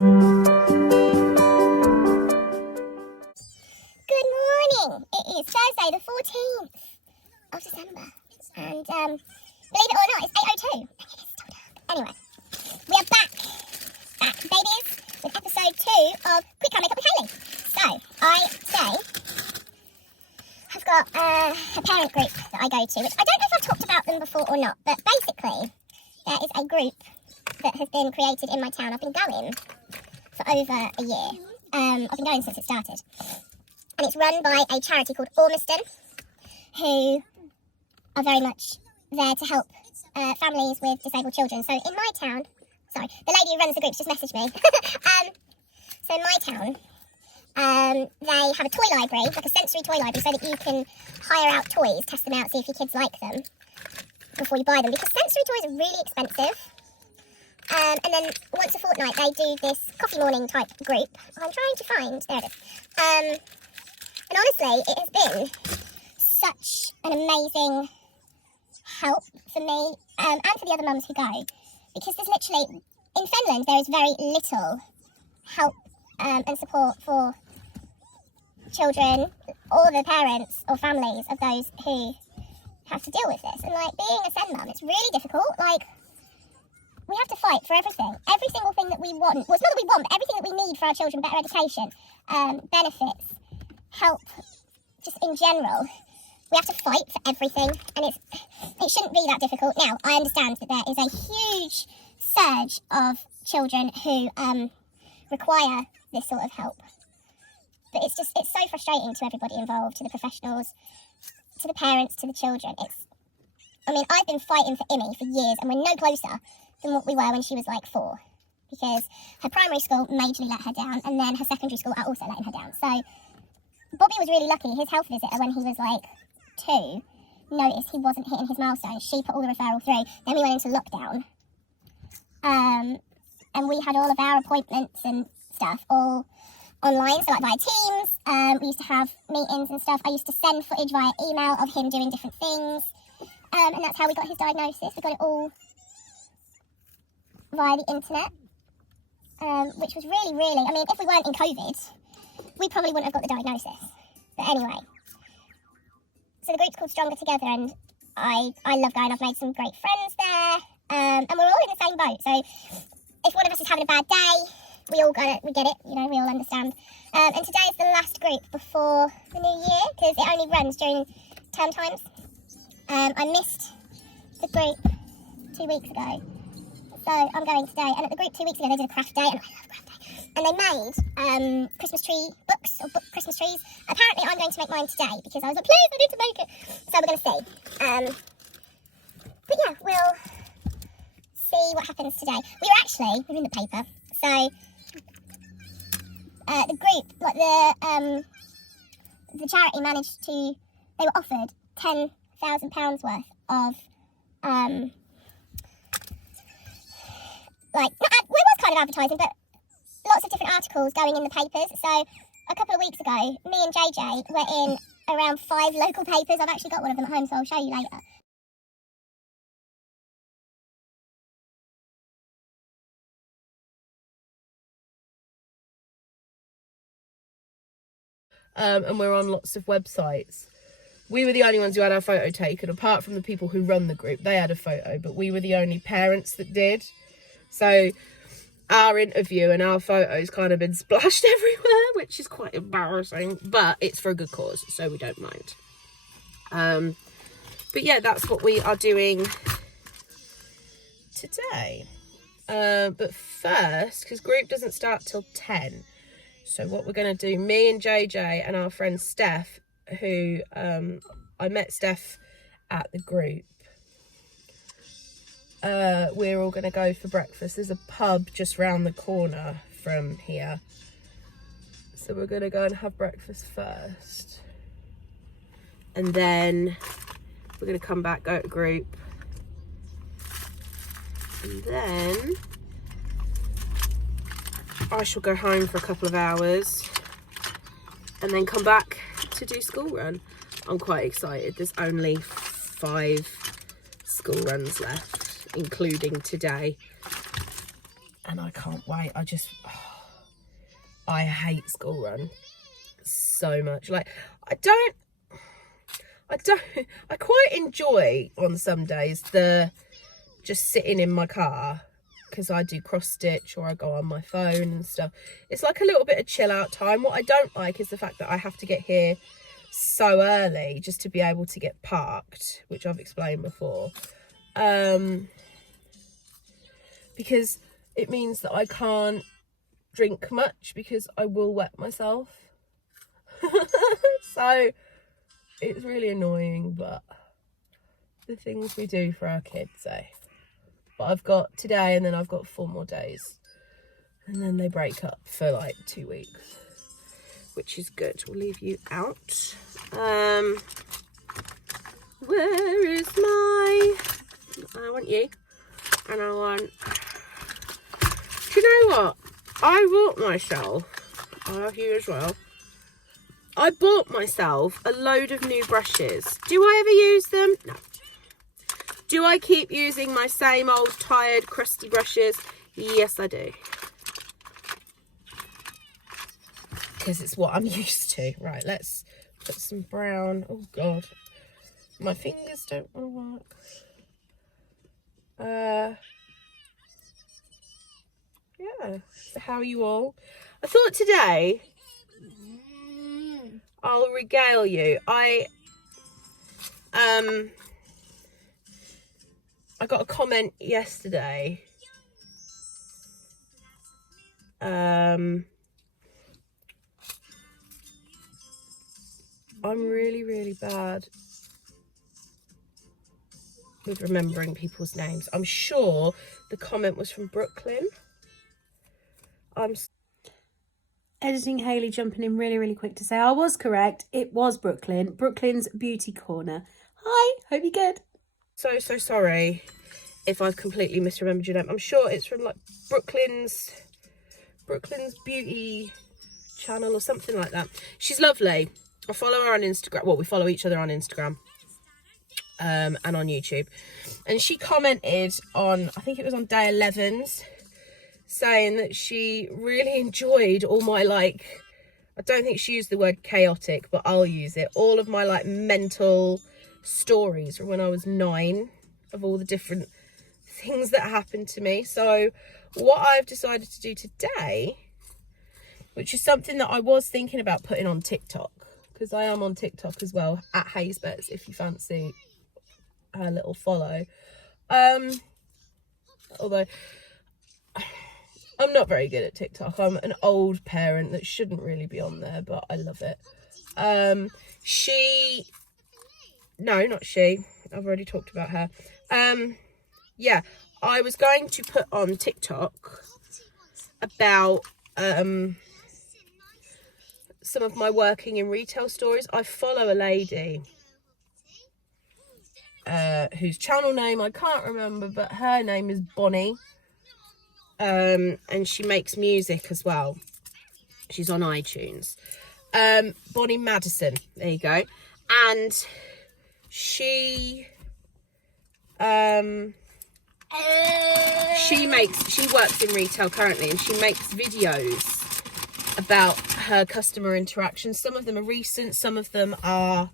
morning! It is Thursday the 14th of December, and believe it or not, it's 8:02 and it is still dark. Anyway, we are back babies, with episode 2 of Quick Car Makeup with Hayley. So, I've got a parent group that I go to, which I don't know if I've talked about them before or not, but basically, there is a group that has been created in my town. I've been going for over a year. I've been going since it started. And it's run by a charity called Ormiston, who are very much there to help families with disabled children. So in my town, sorry, the lady who runs the groups just messaged me. So in my town, they have a toy library, like a sensory toy library, so that you can hire out toys, test them out, see if your kids like them before you buy them, because sensory toys are really expensive. And then once a fortnight, they do this coffee morning type group. I'm trying to find, there it is. And honestly, it has been such an amazing help for me and for the other mums who go, because there's literally, in Finland, there is very little help and support for children or the parents or families of those who have to deal with this. And like, being a SEND mum, it's really difficult. Like, we have to fight for everything. Every single thing that we want, well, it's not that we want, but everything that we need for our children, better education, benefits, help, just in general. We have to fight for everything, and it shouldn't be that difficult. Now, I understand that there is a huge surge of children who require this sort of help. But it's so frustrating to everybody involved, to the professionals, to the parents, to the children. I've been fighting for Immy for years, and we're no closer than what we were when she was like 4. Because her primary school majorly let her down, and then her secondary school are also letting her down. So Bobby was really lucky. His health visitor, when he was like 2, noticed he wasn't hitting his milestones. She put all the referral through. Then we went into lockdown. And we had all of our appointments and stuff all online, so like via Teams. We used to have meetings and stuff. I used to send footage via email of him doing different things. And that's how we got his diagnosis. We got it all via the internet, which was really, really, if we weren't in COVID, we probably wouldn't have got the diagnosis. But anyway, so the group's called Stronger Together, and I love going. I've made some great friends there, and we're all in the same boat. So if one of us is having a bad day, we get it, we all understand. And today is the last group before the new year, because it only runs during term times. I missed the group 2 weeks ago, so I'm going today. And at the group 2 weeks ago, they did a craft day, and I love craft day. And they made Christmas tree books, or Christmas trees. Apparently, I'm going to make mine today, because I was like, please, I need to make it. So we're going to see. But yeah, we'll see what happens today. We're in the paper. So the group, like the charity managed to, they were offered £10,000 worth of, it was kind of advertising, but lots of different articles going in the papers. So a couple of weeks ago, me and JJ were in around 5 local papers. I've actually got one of them at home, so I'll show you later. And we're on lots of websites. We were the only ones who had our photo taken, apart from the people who run the group. They had a photo, but we were the only parents that did. So our interview and our photos kind of been splashed everywhere, which is quite embarrassing, but it's for a good cause, so we don't mind. But yeah, that's what we are doing today. But first, because group doesn't start till 10, so what we're going to do, me and JJ and our friend Steph, who I met Steph at the group, we're all going to go for breakfast. There's a pub just round the corner from here, so we're going to go and have breakfast first, and then we're going to come back, go to group, and then I shall go home for a couple of hours and then come back to do school run. I'm quite excited. There's only 5 school runs left, including today. and I can't wait. I hate school run so much. Like, I quite enjoy on some days the just sitting in my car, because I do cross stitch or I go on my phone and stuff. It's like a little bit of chill out time. What I don't like is the fact that I have to get here so early just to be able to get parked, which I've explained before, because it means that I can't drink much because I will wet myself. So it's really annoying, but the things we do for our kids, eh? But I've got today, and then I've got 4 more days, and then they break up for like 2 weeks, which is good. We'll leave you out. Where is I want you, and I want, do you know what? I bought myself, I'll have you as well. I bought myself a load of new brushes. Do I ever use them? No. Do I keep using my same old tired crusty brushes? Yes, I do. Because it's what I'm used to. Right, let's put some brown. Oh God, my fingers don't want to work. Yeah, so how are you all? I thought today I'll regale you. I got a comment yesterday. I'm really bad with remembering people's names. I'm sure the comment was from Brooklyn. Editing Hayley jumping in really quick to say I was correct. It was Brooklyn. Brooklyn's Beauty Corner. Hi, hope you're good. So sorry if I've completely misremembered your name. I'm sure it's from like Brooklyn's Beauty channel or something like that. She's lovely. I follow her on Instagram. Well, we follow each other on Instagram and on YouTube. And she commented on, I think it was on day 11's, saying that she really enjoyed all my, like, I don't think she used the word chaotic, but I'll use it, all of my like mental stories from when I was 9 of all the different things that happened to me. So what I've decided to do today, which is something that I was thinking about putting on TikTok, because I am on TikTok as well, at Haysbets, if you fancy her little follow. Although I'm not very good at TikTok. I'm an old parent that shouldn't really be on there, but I love it. No, not she. I've already talked about her. Yeah, I was going to put on TikTok about some of my working in retail stories. I follow a lady whose channel name I can't remember, but her name is Bonnie. And she makes music as well. She's on iTunes. Bonnie Madison, there you go. And she works in retail currently, and she makes videos about her customer interactions. Some of them are recent, some of them are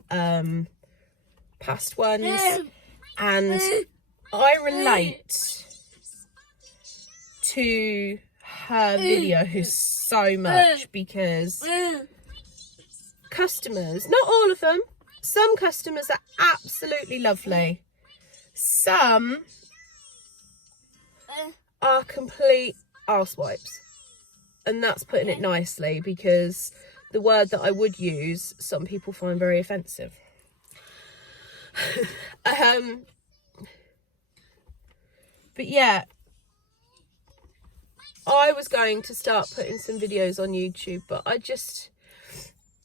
past ones, and I relate to her videos so much because customers, not all of them, some customers are absolutely lovely, some are complete arsewipes, and that's putting it nicely, because the word that I would use some people find very offensive. But yeah, I was going to start putting some videos on YouTube, but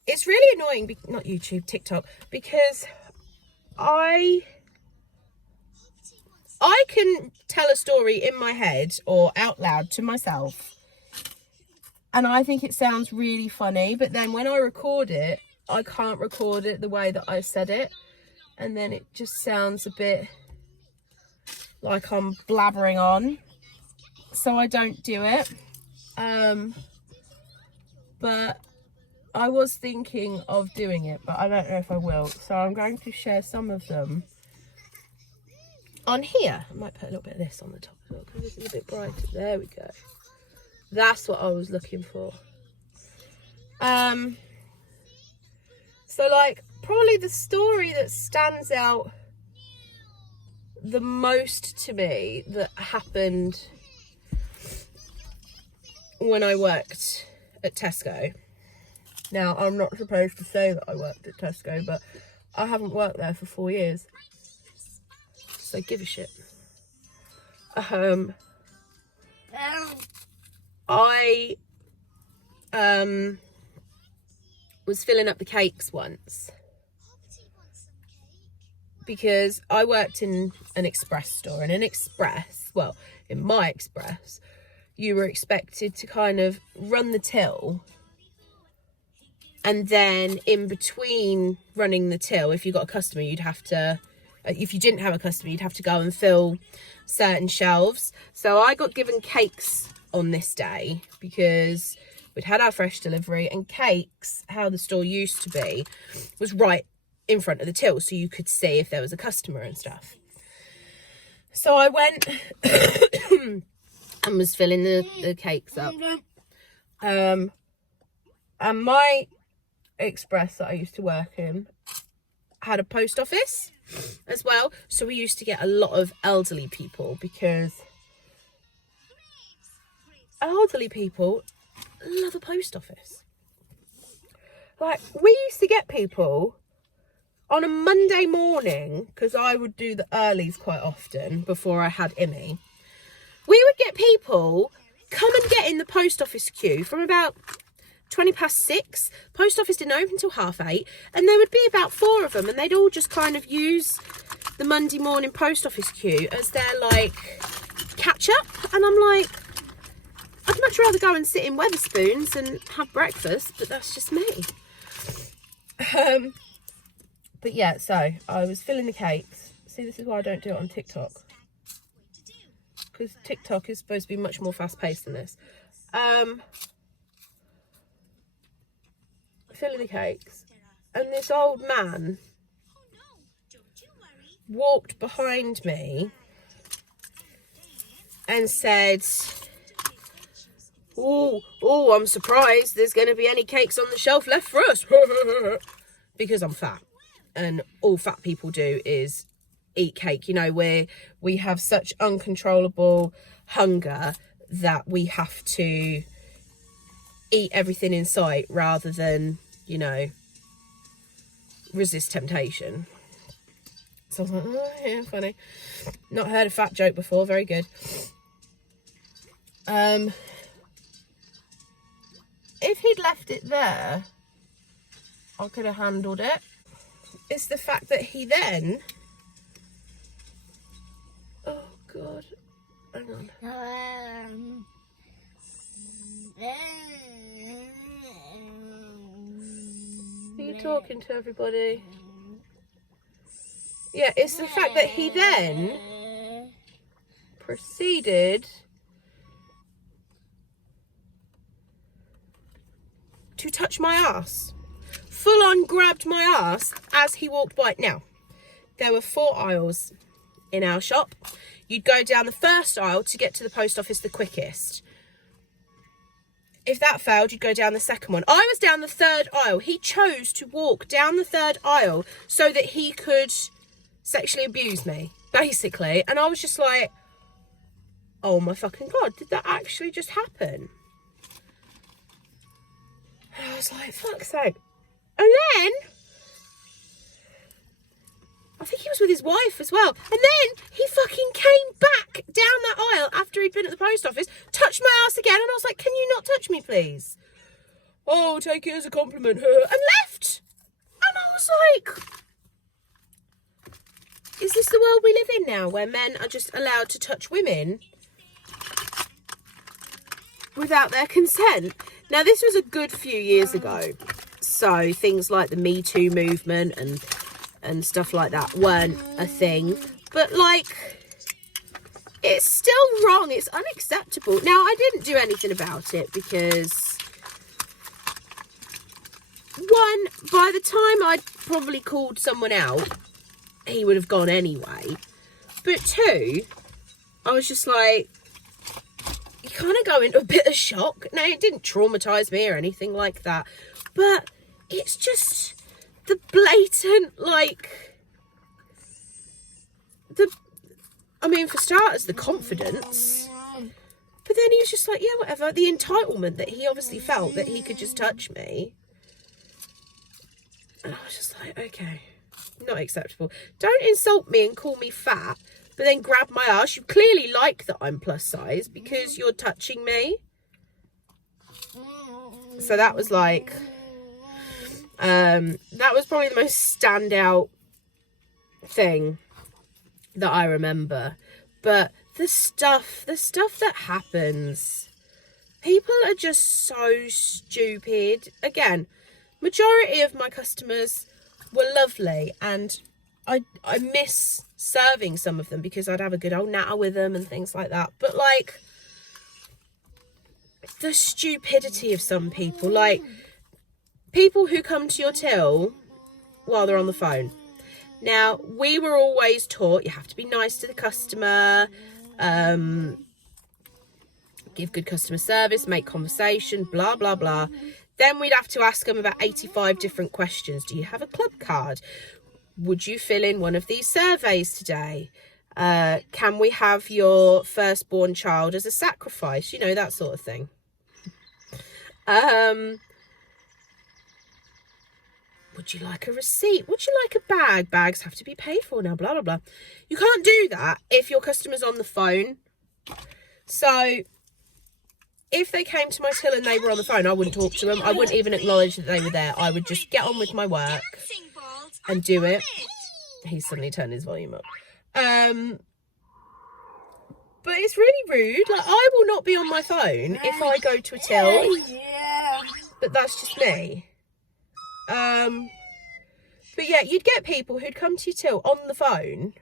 it's really annoying, not YouTube, TikTok, because I can tell a story in my head or out loud to myself, and I think it sounds really funny, but then when I record it, I can't record it the way that I said it, and then it just sounds a bit like I'm blabbering on. so I don't do it. But I was thinking of doing it, but I don't know if I will. So I'm going to share some of them on here. I might put a little bit of this on the top as well because this is a bit brighter. There we go. That's what I was looking for. So like probably the story that stands out the most to me that happened when I worked at Tesco. Now, I'm not supposed to say that I worked at Tesco, but I haven't worked there for 4 years. So give a shit. I was filling up the cakes once because I worked in an express store, and in my express, you were expected to kind of run the till, and then in between running the till, if you got a customer, you'd have to, if you didn't have a customer, you'd have to go and fill certain shelves. So I got given cakes on this day because we'd had our fresh delivery, and cakes, how the store used to be, was right in front of the till, so you could see if there was a customer and stuff. So I went and was filling the cakes up. And my express that I used to work in had a post office as well. So we used to get a lot of elderly people because elderly people love a post office. Like, we used to get people on a Monday morning, because I would do the earlies quite often before I had Immy. We would get people come and get in the post office queue from about 6:20. Post office didn't open until 8:30, and there would be about 4 of them, and they'd all just kind of use the Monday morning post office queue as their like catch up. And I'm like, I'd much rather go and sit in Wetherspoons and have breakfast, but that's just me. But yeah, so I was filling the cakes. See, this is why I don't do it on TikTok, because TikTok is supposed to be much more fast-paced than this. Filling the cakes, and this old man walked behind me and said, oh, I'm surprised there's going to be any cakes on the shelf left for us. Because I'm fat, and all fat people do is eat cake. You know, we have such uncontrollable hunger that we have to eat everything in sight rather than, you know, resist temptation. So I was like, oh yeah, funny. Not heard a fat joke before. Very good. If he'd left it there, I could have handled it. It's the fact that he then, oh God, hang on. Are you talking to everybody? Yeah, it's the fact that he then proceeded to touch my ass. Full on grabbed my ass as he walked by. Now, there were 4 aisles in our shop. You'd go down the first aisle to get to the post office the quickest. If that failed, you'd go down the second one. I was down the 3rd aisle. He chose to walk down the 3rd aisle so that he could sexually abuse me, basically. And I was just like, oh my fucking God, did that actually just happen? And I was like, fuck's sake. And then, I think he was with his wife as well. And then he fucking came back down that aisle after he'd been at the post office, touched my ass again, and I was like, can you not touch me, please? Oh, take it as a compliment, and left. And I was like, is this the world we live in now, where men are just allowed to touch women without their consent? Now, this was a good few years ago. So things like the Me Too movement and stuff like that weren't a thing. But like, it's still wrong. It's unacceptable. Now, I didn't do anything about it because, one, by the time I'd probably called someone out, he would have gone anyway. But two, I was just like, you kind of go into a bit of shock. Now, it didn't traumatise me or anything like that, but it's just the blatant, like, for starters, the confidence. But then he was just like, yeah, whatever. The entitlement that he obviously felt that he could just touch me. And I was just like, okay, not acceptable. Don't insult me and call me fat, but then grab my ass. You clearly like that I'm plus size because you're touching me. So that was like, that was probably the most standout thing that I remember. But the stuff that happens, people are just so stupid. Again, majority of my customers were lovely, and I miss serving some of them because I'd have a good old natter with them and things like that. But like, the stupidity of some people, like people who come to your till while they're on the phone. Now, we were always taught you have to be nice to the customer, give good customer service, make conversation, blah, blah, blah. Then we'd have to ask them about 85 different questions. Do you have a club card? Would you fill in one of these surveys today? Can we have your firstborn child as a sacrifice? You know, that sort of thing. Would you like a receipt? Would you like a bag? Bags have to be paid for now, blah, blah, blah. You can't do that if your customer's on the phone. So if they came to my till and they were on the phone, I wouldn't talk to them. I wouldn't even acknowledge that they were there. I would just get on with my work and do it. He suddenly turned his volume up. But it's really rude. Like, I will not be on my phone if I go to a till. But that's just me. But yeah, you'd get people who'd come to your till on the phone,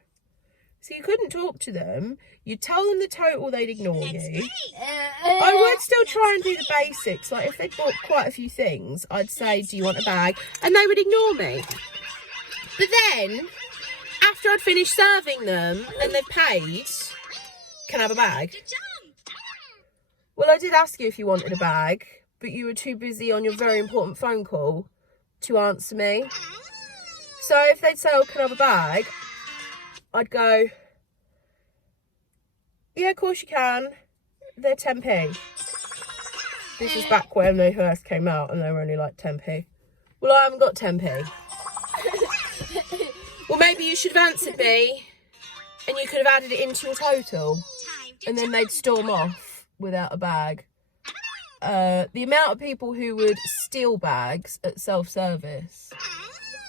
so you couldn't talk to them. You'd tell them the total, they'd ignore you. I would still try and do the basics. Like, if they bought quite a few things, I'd say, do you want a bag? And they would ignore me. But then, after I'd finished serving them and they'd paid, can I have a bag? Well, I did ask you if you wanted a bag, but you were too busy on your very important phone call to answer me. So if they'd say, oh, can I have a bag? I'd go, yeah, of course you can. They're 10p. This is back when they first came out and they were only like 10p. Well, I haven't got 10p. Well, maybe you should have answered me and you could have added it into your total. And then they'd storm off without a bag. The amount of people who would steal bags at self-service,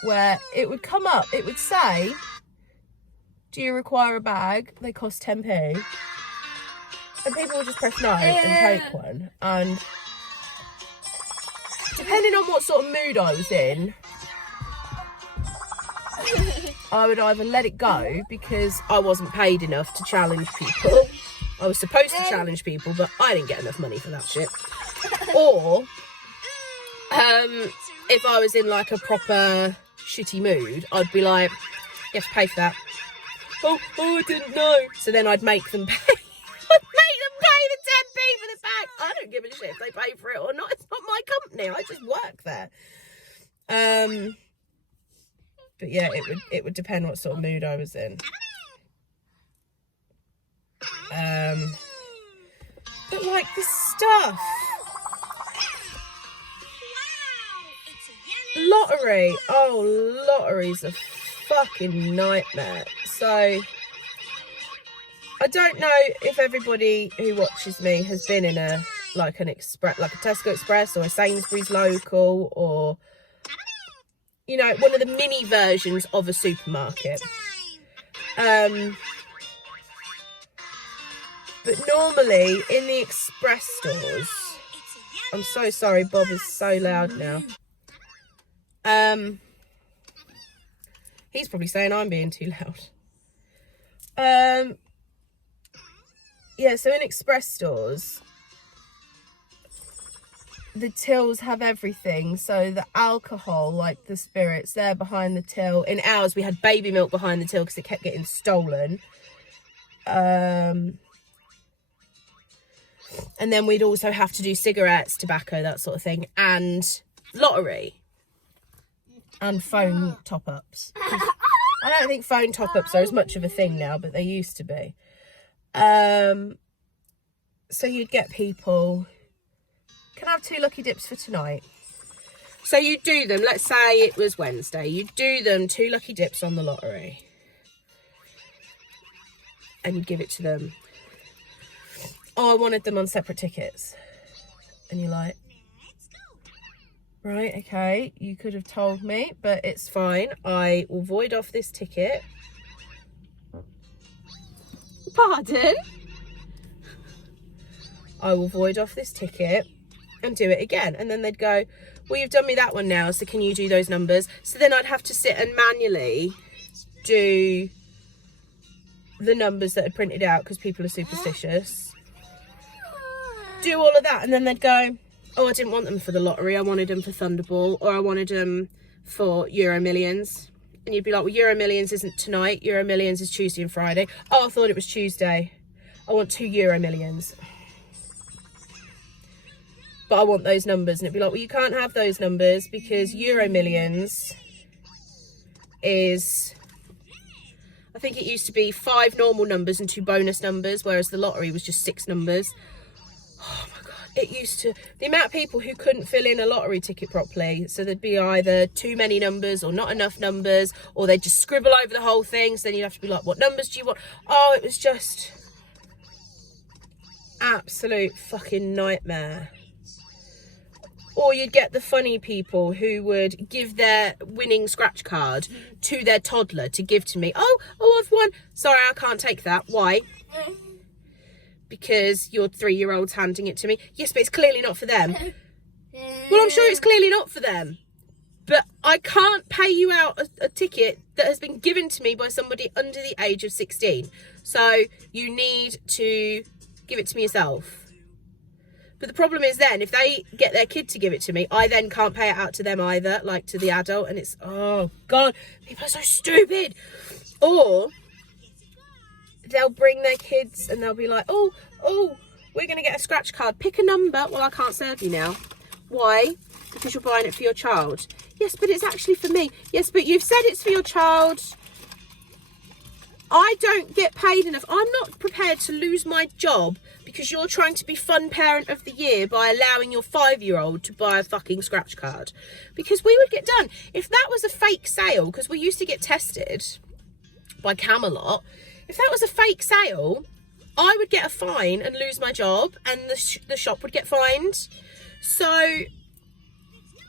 where it would come up, it would say, do you require a bag? They cost 10p. And people would just press no and take one. And depending on what sort of mood I was in, I would either let it go because I wasn't paid enough to challenge people. I was supposed to challenge people, but I didn't get enough money for that shit. Or, if I was in like a proper shitty mood, I'd be like, you have to pay for that. Oh, I didn't know. So then I'd make them pay. I'd make them pay the 10p for the bag. I don't give a shit if they pay for it or not. It's not my company. I just work there. But yeah, it would depend what sort of mood I was in. But like the stuff. Lottery. Oh, lottery's a fucking nightmare. So I don't know if everybody who watches me has been in a like an express, like a Tesco Express or a Sainsbury's local, or you know, one of the mini versions of a supermarket. But normally in the express stores, I'm so sorry, Bob is so loud now. He's probably saying I'm being too loud. Yeah, so in express stores, the tills have everything. So the alcohol, like the spirits, they're behind the till. In ours, we had baby milk behind the till because it kept getting stolen. And then we'd also have to do cigarettes, tobacco, that sort of thing, and lottery and phone top-ups. I don't think phone top-ups are as much of a thing now, but they used to be. So you'd get people, can I have 2 lucky dips for tonight? So you do them, let's say it was Wednesday, you do them 2 lucky dips on the lottery. And you'd give it to them. Oh, I wanted them on separate tickets. And you're like, right, okay, you could have told me, but it's fine. I will void off this ticket. Pardon? I will void off this ticket and do it again. And then they'd go, well, you've done me that one now, so can you do those numbers? So then I'd have to sit and manually do the numbers that are printed out because people are superstitious. Do all of that, and then they'd go, oh, I didn't want them for the lottery, I wanted them for Thunderball, or I wanted them for Euro Millions. And you'd be like, well, Euro Millions isn't tonight, Euro Millions is Tuesday and Friday. Oh, I thought it was Tuesday. I want 2 Euro Millions. But I want those numbers. And it'd be like, well, you can't have those numbers because Euro Millions is, I think it used to be 5 normal numbers and 2 bonus numbers, whereas the lottery was just 6 numbers. Oh my God, it used to, the amount of people who couldn't fill in a lottery ticket properly. So there'd be either too many numbers or not enough numbers, or they'd just scribble over the whole thing. So then you'd have to be like, what numbers do you want? Oh, it was just absolute fucking nightmare. Or you'd get the funny people who would give their winning scratch card to their toddler to give to me. Oh, I've won. Sorry, I can't take that. Why? Because your 3-year-old's handing it to me. Yes, but it's clearly not for them. Well, I'm sure it's clearly not for them. But I can't pay you out a ticket that has been given to me by somebody under the age of 16. So you need to give it to me yourself. But the problem is then, if they get their kid to give it to me, I then can't pay it out to them either, like to the adult. And it's, oh God, people are so stupid. Or they'll bring their kids and they'll be like, oh, we're going to get a scratch card. Pick a number. Well, I can't serve you now. Why? Because you're buying it for your child. Yes, but it's actually for me. Yes, but you've said it's for your child. I don't get paid enough. I'm not prepared to lose my job because you're trying to be fun parent of the year by allowing your 5-year-old to buy a fucking scratch card. Because we would get done. If that was a fake sale, because we used to get tested by Camelot, if that was a fake sale, I would get a fine and lose my job, and the shop would get fined. So,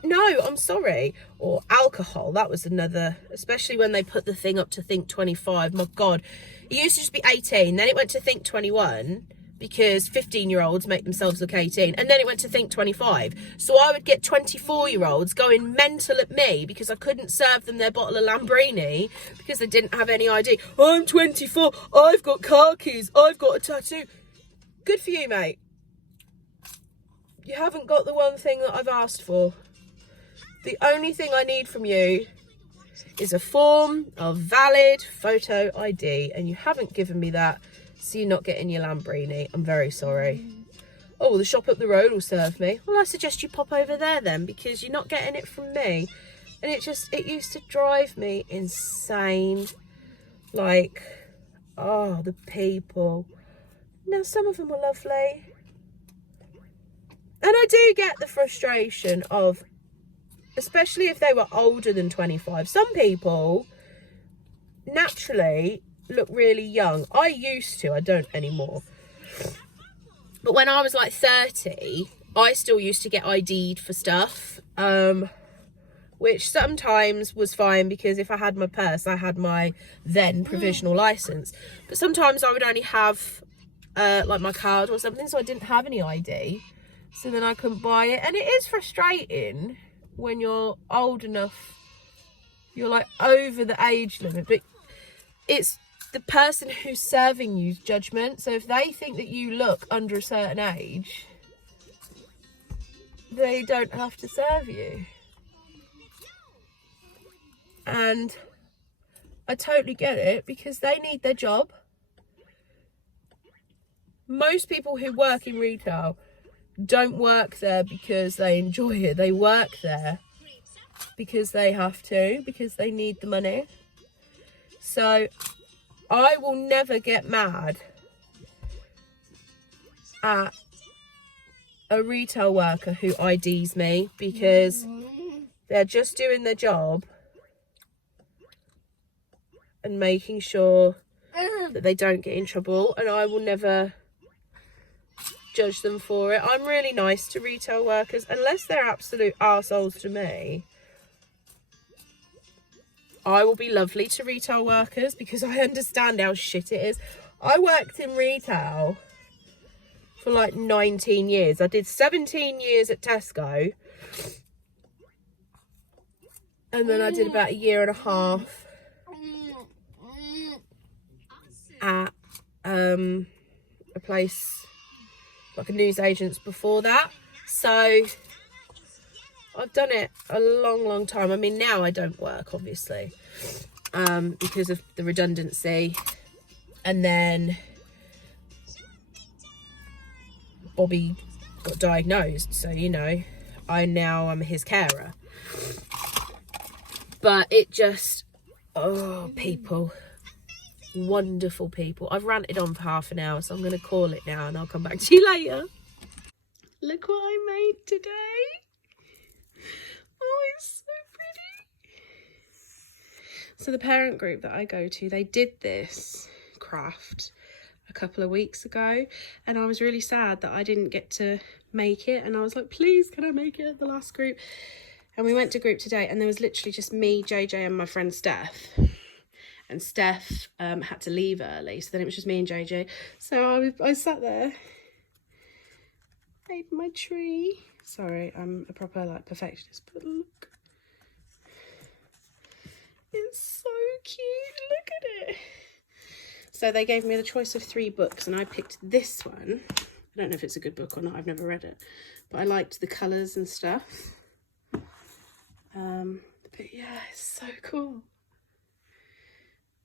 no, I'm sorry. Or alcohol, that was another, especially when they put the thing up to Think 25. My God, it used to just be 18, then it went to Think 21, because 15-year-olds make themselves look 18, and then it went to Think 25. So I would get 24-year-olds going mental at me because I couldn't serve them their bottle of Lambrini because they didn't have any ID. I'm 24, I've got car keys, I've got a tattoo. Good for you, mate. You haven't got the one thing that I've asked for. The only thing I need from you is a form of valid photo ID, and you haven't given me that. So you're not getting your Lambrini. I'm very sorry. Oh, the shop up the road will serve me. Well, I suggest you pop over there then, because you're not getting it from me. And it used to drive me insane. Like, oh, the people. Now, some of them were lovely. And I do get the frustration of, especially if they were older than 25. Some people naturally look really young. I used to, I don't anymore. But when I was like 30, I still used to get ID'd for stuff, which sometimes was fine because if I had my purse, I had my then provisional license. But sometimes I would only have like my card or something, so I didn't have any ID. So then I couldn't buy it. And it is frustrating when you're old enough, you're like over the age limit, but it's the person who's serving you's judgment. So if they think that you look under a certain age, they don't have to serve you. And I totally get it, because they need their job. Most people who work in retail don't work there because they enjoy it. They work there because they have to, because they need the money. So I will never get mad at a retail worker who IDs me, because they're just doing their job and making sure that they don't get in trouble, and I will never judge them for it. I'm really nice to retail workers, unless they're absolute arseholes to me. I will be lovely to retail workers because I understand how shit it is. I worked in retail for like 19 years. I did 17 years at Tesco, and then I did about a year and a half at a place like a newsagent's before that. So I've done it a long time. I mean, now I don't work, obviously, because of the redundancy, and then Bobby got diagnosed, so you know, I'm his carer. But it just, oh, people, wonderful people. I've ranted on for half an hour, so I'm going to call it now, and I'll come back to you later. Look what I made today. Oh, it's so pretty. So the parent group that I go to, they did this craft a couple of weeks ago, and I was really sad that I didn't get to make it, and I was like, please, can I make it at the last group? And we went to group today, and there was literally just me, JJ, and my friend Steph. And Steph had to leave early, so then it was just me and JJ. So I sat there, made my tree. Sorry, I'm a proper like perfectionist, but look. It's so cute, look at it. So they gave me the choice of 3 books, and I picked this one. I don't know if it's a good book or not, I've never read it, but I liked the colours and stuff. But yeah, it's so cool.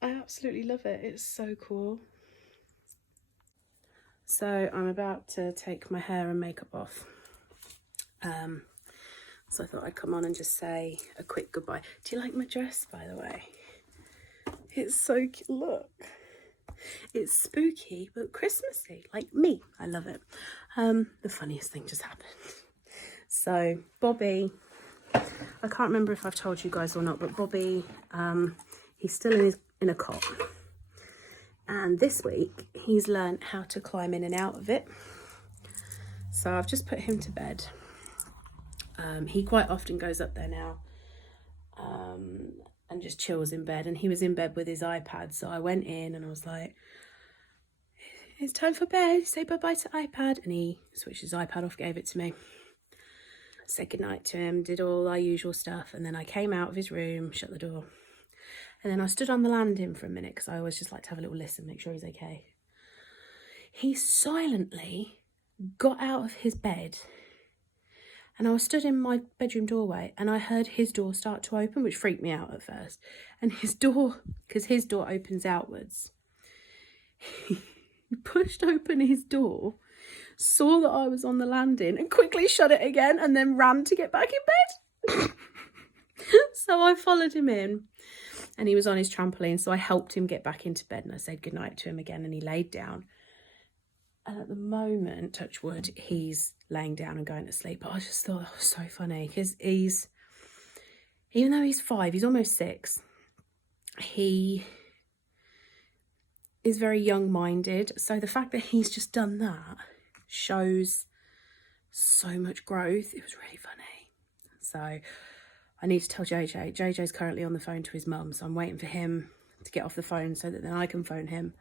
I absolutely love it, it's so cool. So I'm about to take my hair and makeup off. So I thought I'd come on and just say a quick goodbye. Do you like my dress, by the way? It's so cute, look. It's spooky, but Christmassy, like me. I love it. The funniest thing just happened. So Bobby, I can't remember if I've told you guys or not, but Bobby, he's still in a cot. And this week, he's learned how to climb in and out of it. So I've just put him to bed. He quite often goes up there now and just chills in bed. And he was in bed with his iPad. So I went in and I was like, it's time for bed. Say bye-bye to iPad. And he switched his iPad off, gave it to me. Said goodnight to him, did all our usual stuff. And then I came out of his room, shut the door. And then I stood on the landing for a minute because I always just like to have a little listen, make sure he's okay. He silently got out of his bed, and I was stood in my bedroom doorway, and I heard his door start to open, which freaked me out at first. And his door, because his door opens outwards, he pushed open his door, saw that I was on the landing, and quickly shut it again, and then ran to get back in bed. So I followed him in. And he was on his trampoline, so I helped him get back into bed, and I said goodnight to him again, and he laid down. And at the moment, touch wood, he's laying down and going to sleep. But I just thought that was so funny, because even though he's 5, he's almost 6, he is very young-minded. So the fact that he's just done that shows so much growth. It was really funny. So I need to tell JJ. JJ's currently on the phone to his mum, so I'm waiting for him to get off the phone so that then I can phone him.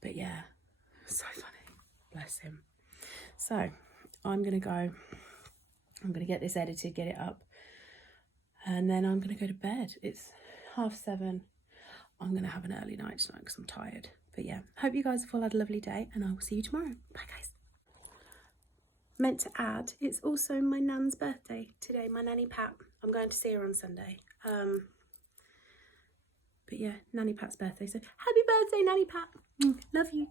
But yeah, so funny. Bless him. So I'm going to go. I'm going to get this edited, get it up. And then I'm going to go to bed. It's 7:30. I'm going to have an early night tonight because I'm tired. But yeah, hope you guys have all had a lovely day, and I will see you tomorrow. Bye, guys. Meant to add, it's also my nan's birthday today, my nanny Pat. I'm going to see her on Sunday. But yeah, Nanny Pat's birthday. So happy birthday, Nanny Pat. Love you.